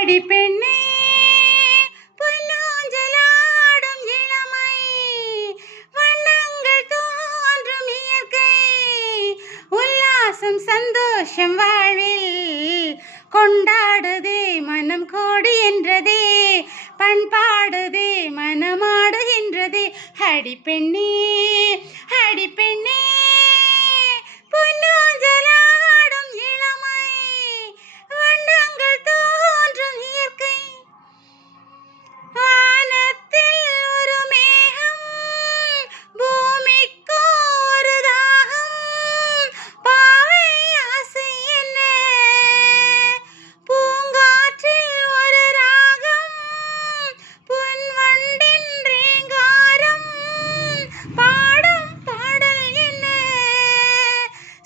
அடி பெண்ணே பொன்னூஞ்சலாடும் இளமை வண்ணங்கள் தோன்றும் இயற்கை உல்லாசம் சந்தோஷம் வாழ்வில் கொண்டாடுதே மனம் கோடி என்றதே பண்பாடுதே மனமாடுகின்றதே அடி பெண்ணே அடி பெண்ணே பொன்னூஞ்சலாடும் இளமை வண்ணங்கள் தோன்றும் இயற்கை வானத்தில் ஒரு மேகம் பூமிக்கு ஒரு தாகம் பாவை ஆசை என்ன பூங்காற்றில் ஒரு ராகம் பொன் வண்டின் ரீங்காரம் பாடும் பாடல் என்ன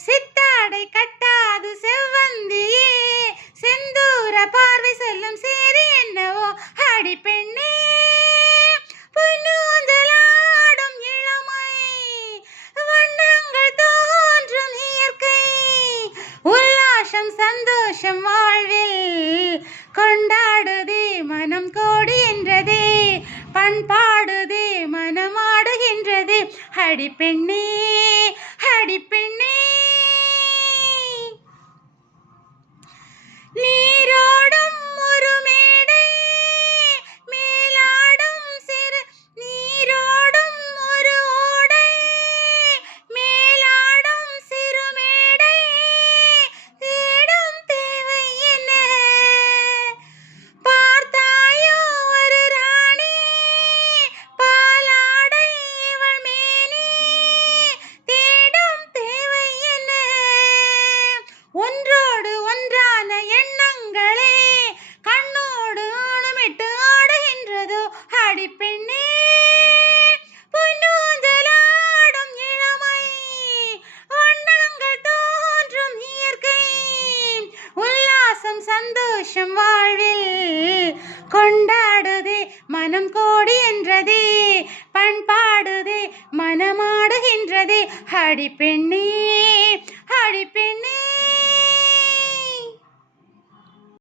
சித்தாடை கட்டாது செவ்வந்தியே செந்தூர பார்வை செல்லும் சேரி என்னவோ அடி பெண்ணே பொன்னூஞ்சலாடும் இளமை வண்ணங்கள் தோன்றும் இயற்கை உல்லாசம் சந்தோஷம் வாழ்வில் கொண்டாடுதே மனம் கோடி என்றதே பண்பாடுதே மனமாடுகின்றதே அடி பெண்ணே அடி பெண்ணே நீரோடும் ஒரு மேடை மேலாடும் சிறு நீரோடும் ஒரு ஓடை மேலாடும் சிறு மேடை தேடும் தேவை என்ன பார்த்தாயோ ஒரு ராணி பாலாடை இவள் மேனி தேடும் தேவை என்ன ஒன்றோடு ஒன்றான எண்ணங்களே கண்ணோடு ஊனமிட்டு ஆடுகின்றதோ அடி பெண்ணே பொன்னூஞ்சலாடும் இளமை வண்ணங்கள் தோன்றும் இயற்கை உல்லாசம் சந்தோஷம் வாழ்வில் கொண்டாடுதே மனம் கோடி என்றதே பண்பாடுதே மனமாடுகின்றதே அடி பெண்ணே அடி பெண்ணே